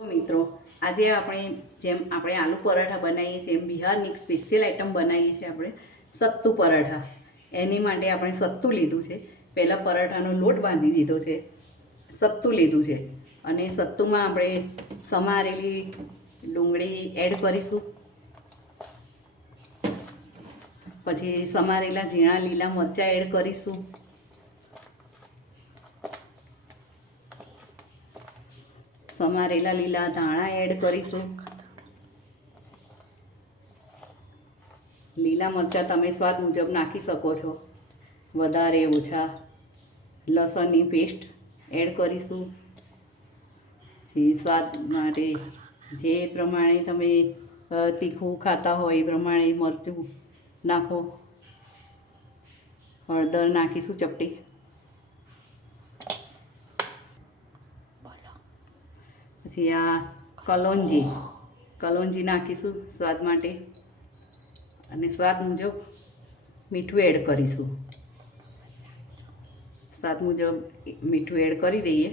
મિત્રો આજે આપણે આલુ પરાઠા બનાવીએ છીએ, એમ બિહારની એક સ્પેશિયલ આઈટમ બનાવીએ છીએ આપણે સત્તુ પરાઠા. એની માટે આપણે સત્તુ લીધું છે. પહેલાં પરાઠાનો લોટ બાંધી દીધો છે, સત્તુ લીધું છે અને સત્તુમાં આપણે સમારેલી ડુંગળી એડ કરીશું. પછી સમારેલા ઝીણા લીલા મરચાં એડ કરીશું. સમારેલા લીલા ધાણા એડ કરીશું. લીલા મરચાં તમે સ્વાદ મુજબ નાખી શકો છો, વધારે ઓછા. લસણની પેસ્ટ એડ કરીશું. જે સ્વાદ માટે જે પ્રમાણે તમે તીખું ખાતા હોય એ પ્રમાણે મરચું નાખો. હળદર નાખીશું ચપટી. પછી આ કલોંજી નાખીશું સ્વાદ માટે, અને સ્વાદ મુજબ મીઠું એડ કરીશું. સ્વાદ મુજબ મીઠું એડ કરી દઈએ.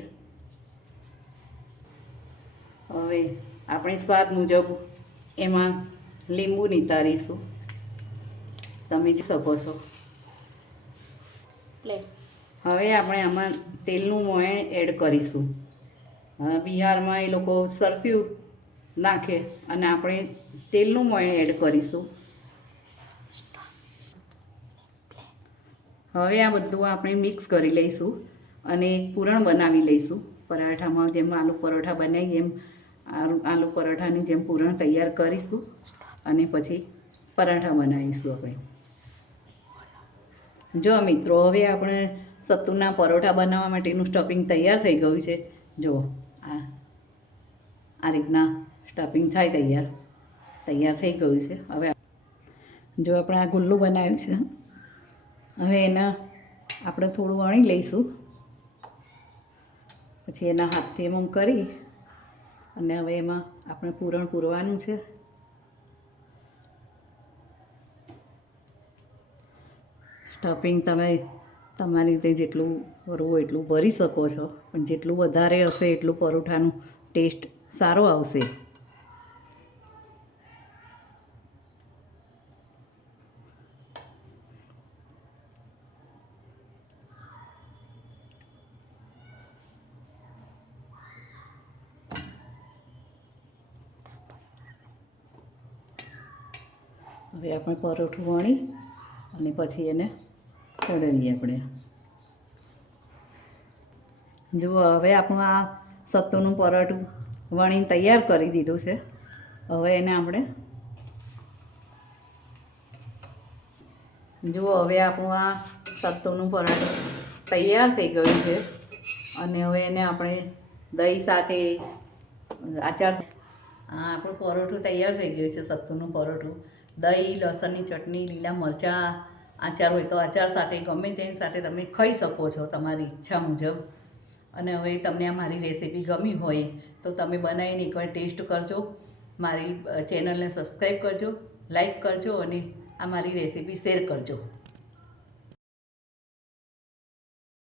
હવે આપણે સ્વાદ મુજબ એમાં લીંબુ નિતારીશું, તમે જ શકો છો. હવે આપણે આમાં તેલનું મોયણ એડ કરીશું. બિહારમાં એ લોકો સરસ્યું નાખે અને આપણે તેલનું મોયણ એડ કરીશું. હવે આ બધું આપણે મિક્સ કરી લઈશું અને પૂરણ બનાવી લઈશું. પરાઠામાં જેમ આલુ પરોઠા બનાવીએ એમ આલુ પરાઠાની જેમ પૂરણ તૈયાર કરીશું અને પછી પરાઠા બનાવીશું આપણે. જો મિત્રો, હવે આપણે સત્તુના પરોઠા બનાવવા માટેનું સ્ટફિંગ તૈયાર થઈ ગયું છે. જો આ રીતના સ્ટફિંગ થાય તૈયાર થઈ ગયું છે. હવે જો આપણે આ ગુલ્લું બનાવ્યું છે, હવે એના આપણે થોડું વણી લઈશું. પછી એના હાથથી એમ કરી અને હવે એમાં આપણે પૂરણ પૂરવાનું છે. સ્ટફિંગ તમે તમારી રીતે જેટલું ભરવું હોય એટલું ભરી શકો છો, પણ જેટલું વધારે હશે એટલું પરોઠાનું ટેસ્ટ સારો આવશે. હવે આપણે પરોઠું વણી અને પછી એને ચડાવીએ આપણે. જુઓ, હવે આપણું આ સત્તુનું પરોઠું વણીને તૈયાર કરી દીધું છે. હવે એને આપણે જુઓ, હવે આપણું આ સત્તુનું પરાઠું તૈયાર થઈ ગયું છે અને હવે એને આપણે દહીં સાથે આચાર આપણું પરોઠું તૈયાર થઈ ગયું છે. સત્તુનું પરોઠું દહીં, લસણની ચટણી, લીલા મરચાં, આચાર હોય તો આચાર સાથે ગમે તેની સાથે તમે ખાઈ શકો છો તમારી ઈચ્છા મુજબ. અને હવે તમને આ મારી રેસીપી ગમી હોય તો તમે બનાવીને એકવાર ટેસ્ટ કરજો. મારી ચેનલને સબસ્ક્રાઈબ કરજો, લાઈક કરજો અને આ મારી રેસીપી શેર કરજો.